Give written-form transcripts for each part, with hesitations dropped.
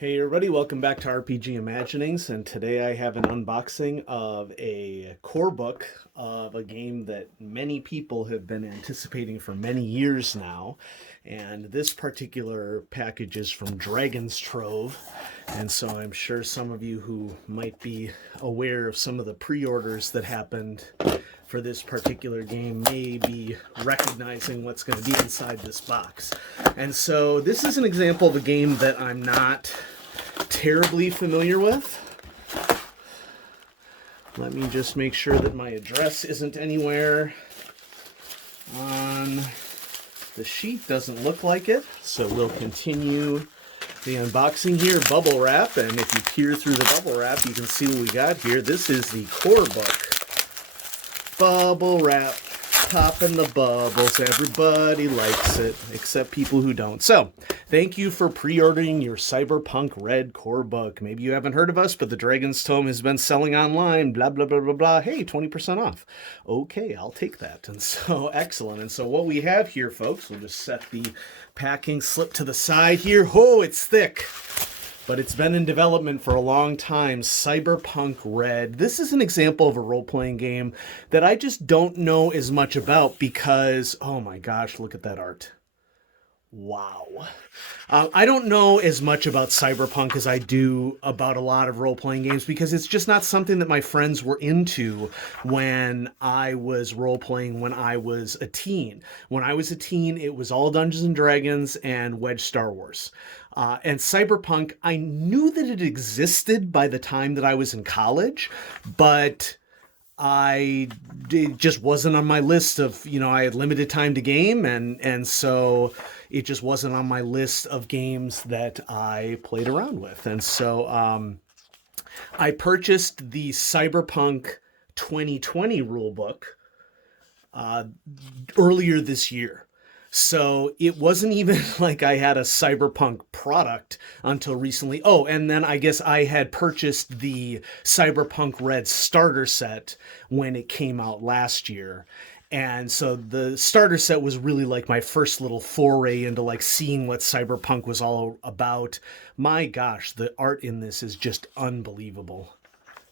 Hey everybody, welcome back to RPG Imaginings, and today I have an unboxing of a core book of a game that many people have been anticipating for many years now. And this particular package is from Dragon's Trove, and so I'm sure some of you who might be aware of some of the pre-orders that happened for this particular game may be recognizing what's going to be inside this box. And so this is an example of a game that I'm not terribly familiar with. Let me just make sure that my address isn't anywhere on the sheet. Doesn't look like it. So we'll continue the unboxing here. Bubble wrap, and if you peer through the bubble wrap, you can see what we got here. This is the core book. Bubble wrap, popping the bubbles. Everybody likes it, except people who don't. So, thank you for pre-ordering your Cyberpunk Red core book. Maybe you haven't heard of us, but the Dragon's Tome has been selling online, blah, blah, blah, blah, blah. Hey, 20% off. Okay, I'll take that. And so, excellent. And so what we have here, folks, we'll just set the packing slip to the side here. Oh, it's thick, but it's been in development for a long time. Cyberpunk Red. This is an example of a role-playing game that I just don't know as much about because, oh my gosh, look at that art. Wow. I don't know as much about Cyberpunk as I do about a lot of role-playing games because it's just not something that my friends were into when I was role-playing when I was a teen. When I was a teen, it was all Dungeons and Dragons and Wedge Star Wars. And Cyberpunk, I knew that it existed by the time that I was in college, but it just wasn't on my list of, I had limited time to game, and so it just wasn't on my list of games that I played around with. And so I purchased the Cyberpunk 2020 rulebook earlier this year. So it wasn't even like I had a Cyberpunk product until recently. Oh, and then I guess I had purchased the Cyberpunk Red starter set when it came out last year. And so the starter set was really like my first little foray into like seeing what Cyberpunk was all about. My gosh, the art in this is just unbelievable.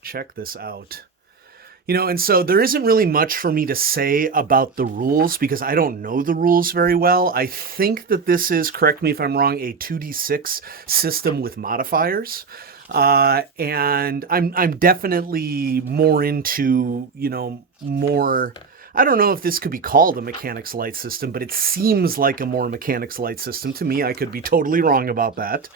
Check this out. And so there isn't really much for me to say about the rules because I don't know the rules very well. I think that this is, correct me if I'm wrong, a 2d6 system with modifiers. And I'm definitely more into, more. I don't know if this could be called a mechanics light system, but it seems like a more mechanics light system to me. I could be totally wrong about that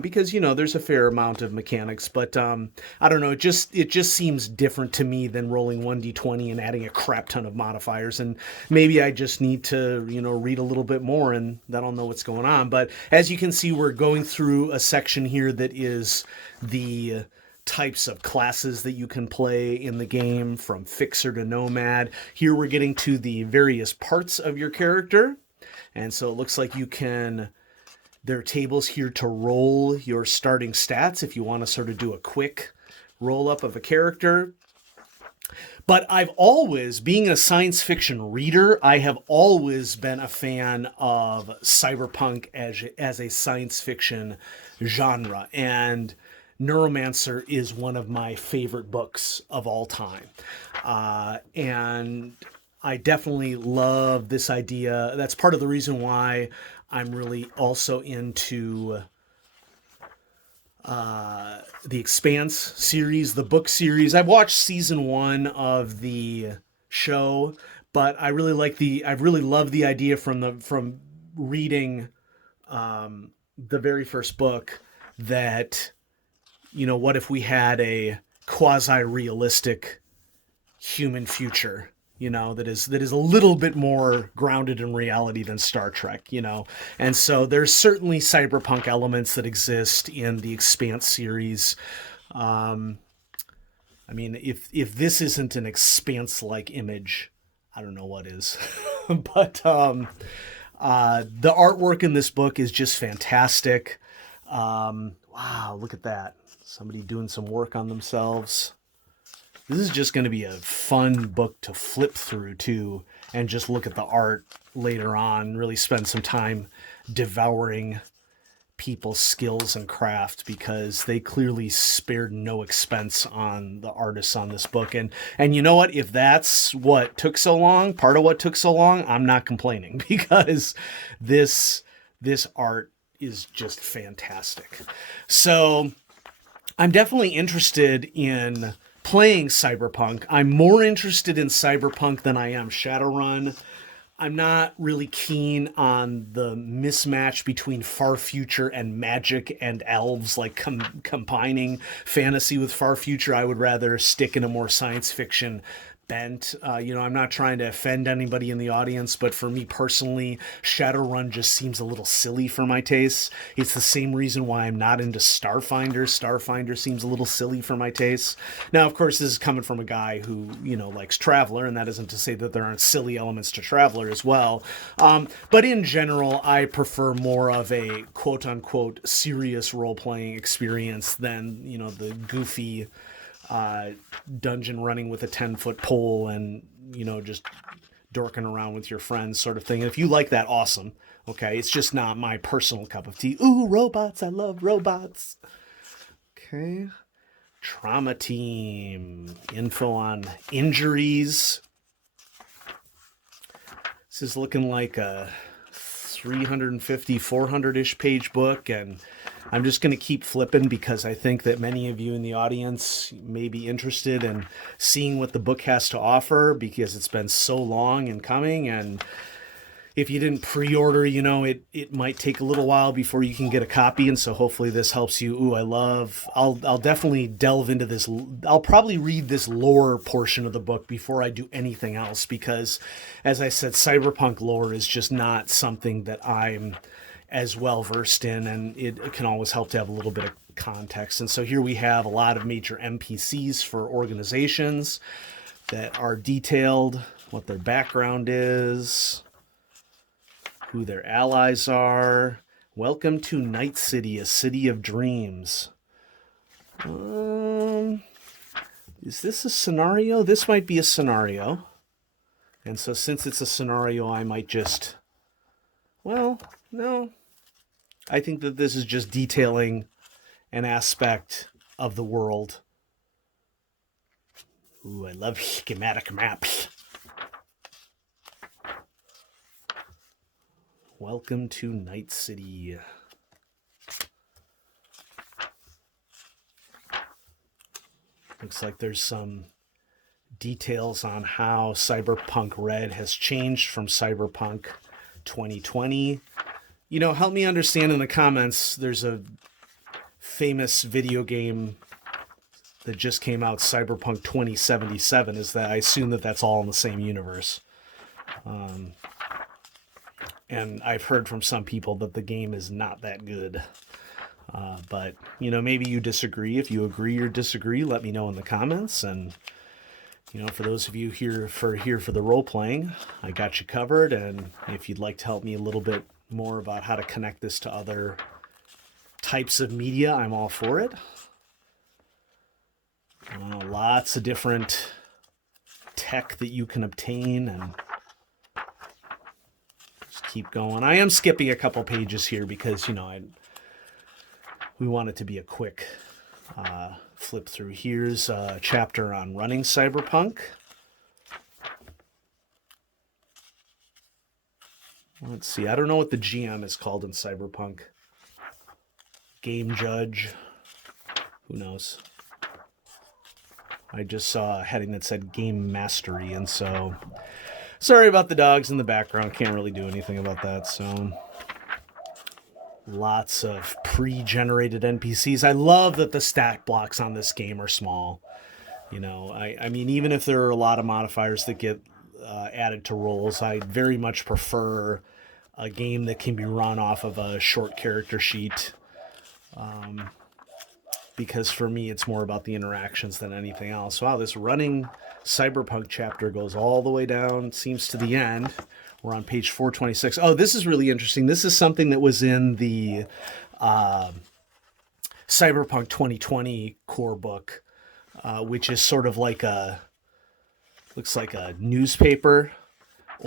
because, there's a fair amount of mechanics, but I don't know. It just seems different to me than rolling 1d20 and adding a crap ton of modifiers. And maybe I just need to, read a little bit more and then I'll know what's going on. But as you can see, we're going through a section here that is the types of classes that you can play in the game, from fixer to nomad. Here we're getting to the various parts of your character. And so it looks like there are tables here to roll your starting stats if you want to sort of do a quick roll up of a character. But I've always, being a science fiction reader, I have always been a fan of cyberpunk as a science fiction genre. And Neuromancer is one of my favorite books of all time. And I definitely love this idea. That's part of the reason why I'm really also into the Expanse series, the book series. I've watched season 1 of the show, but I really love the idea from reading the very first book that, what if we had a quasi-realistic human future, that is a little bit more grounded in reality than Star Trek, And so there's certainly cyberpunk elements that exist in the Expanse series. If this isn't an Expanse-like image, I don't know what is. But the artwork in this book is just fantastic. Wow, look at that. Somebody doing some work on themselves. This is just going to be a fun book to flip through, too, and just look at the art later on, really spend some time devouring people's skills and craft, because they clearly spared no expense on the artists on this book. And you know what? If that's what took so long, part of what took so long, I'm not complaining, because this art is just fantastic. So I'm definitely interested in playing Cyberpunk. I'm more interested in Cyberpunk than I am Shadowrun. I'm not really keen on the mismatch between far future and magic and elves, like combining fantasy with far future. I would rather stick in a more science fiction bent. I'm not trying to offend anybody in the audience, but for me personally, Shadowrun just seems a little silly for my tastes. It's the same reason why I'm not into Starfinder. Starfinder seems a little silly for my tastes. Now, of course, this is coming from a guy who, likes Traveler, and that isn't to say that there aren't silly elements to Traveler as well. But in general, I prefer more of a quote-unquote serious role-playing experience than, the goofy dungeon running with a 10-foot pole and, just dorking around with your friends sort of thing. And if you like that, awesome. Okay, it's just not my personal cup of tea. Ooh, robots, I love robots. Okay. Trauma team. Info on injuries. This is looking like a 350, 400-ish page book, and I'm just going to keep flipping because I think that many of you in the audience may be interested in seeing what the book has to offer, because it's been so long in coming. And if you didn't pre-order, it might take a little while before you can get a copy. And so hopefully this helps you. Ooh, I'll definitely delve into this. I'll probably read this lore portion of the book before I do anything else, because as I said, Cyberpunk lore is just not something that I'm as well versed in, and it can always help to have a little bit of context. And so here we have a lot of major NPCs for organizations that are detailed, what their background is, who their allies are. Welcome to Night City, a city of dreams. Is this a scenario? This might be a scenario. And so since it's a scenario, I might just... Well, no. I think that this is just detailing an aspect of the world. Ooh, I love schematic maps. Welcome to Night City. Looks like there's some details on how Cyberpunk Red has changed from Cyberpunk 2020. Help me understand in the comments. There's a famous video game that just came out, Cyberpunk 2077. Is that, I assume that that's all in the same universe. And I've heard from some people that the game is not that good. But, maybe you disagree. If you agree or disagree, let me know in the comments. And, for those of you here for the role playing, I got you covered. And if you'd like to help me a little bit more about how to connect this to other types of media, I'm all for it. Lots of different tech that you can obtain, and just keep going. I am skipping a couple pages here because, we want it to be a quick flip through. Here's a chapter on running Cyberpunk. Let's see. I don't know what the GM is called in Cyberpunk. Game judge. Who knows? I just saw a heading that said game mastery, and so sorry about the dogs in the background. Can't really do anything about that. So lots of pre-generated NPCs. I love that the stat blocks on this game are small. I mean, even if there are a lot of modifiers that get added to rolls, I very much prefer a game that can be run off of a short character sheet, because for me it's more about the interactions than anything else. Wow, this running Cyberpunk chapter goes all the way down, seems to the end. We're on page 426. Oh, this is really interesting. This is something that was in the Cyberpunk 2020 core book, which is sort of like looks like a newspaper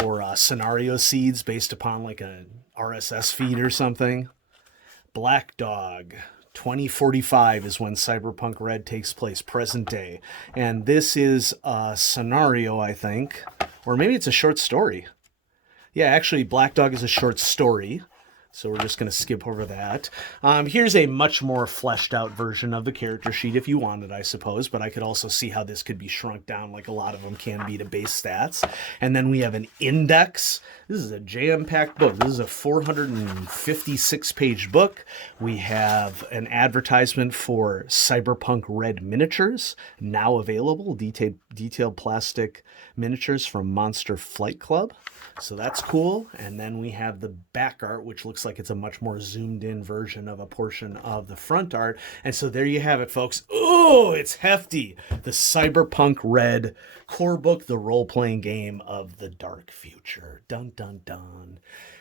or scenario seeds based upon like an RSS feed or something. Black Dog. 2045 is when Cyberpunk Red takes place, present day. And this is a scenario, I think. Or maybe it's a short story. Yeah, actually, Black Dog is a short story. So we're just going to skip over that. Here's a much more fleshed out version of the character sheet if you wanted, I suppose. But I could also see how this could be shrunk down like a lot of them can be to base stats. And then we have an index. This is a jam-packed book. This is a 456-page book. We have an advertisement for Cyberpunk Red miniatures, now available. Detailed plastic miniatures from Monster Flight Club. So that's cool. And then we have the back art, which looks like it's a much more zoomed in version of a portion of the front art. And so there you have it, folks. Oh, it's hefty. The Cyberpunk Red core book, the role-playing game of the dark future. Dun, dun, dun.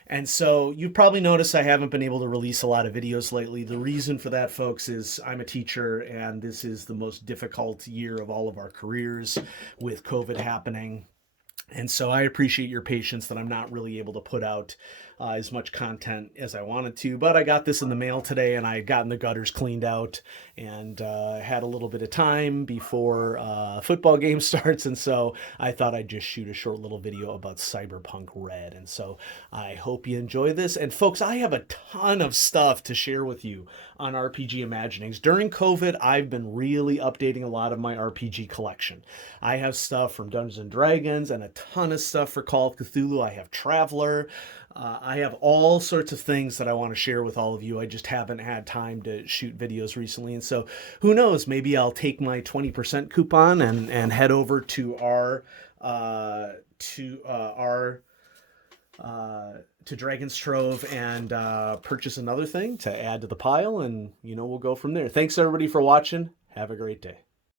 And so you probably noticed I haven't been able to release a lot of videos lately. The reason for that, folks, is I'm a teacher, and this is the most difficult year of all of our careers with COVID happening. And so I appreciate your patience that I'm not really able to put out as much content as I wanted to. But I got this in the mail today, and I had gotten the gutters cleaned out and had a little bit of time before football game starts. And so I thought I'd just shoot a short little video about Cyberpunk Red. And so I hope you enjoy this. And folks, I have a ton of stuff to share with you on RPG Imaginings. During COVID, I've been really updating a lot of my RPG collection. I have stuff from Dungeons and Dragons and a ton of stuff for Call of Cthulhu. I have Traveler. I have all sorts of things that I want to share with all of you. I just haven't had time to shoot videos recently. And so who knows, maybe I'll take my 20% coupon and head over to Dragon's Trove and purchase another thing to add to the pile. And, we'll go from there. Thanks everybody for watching. Have a great day.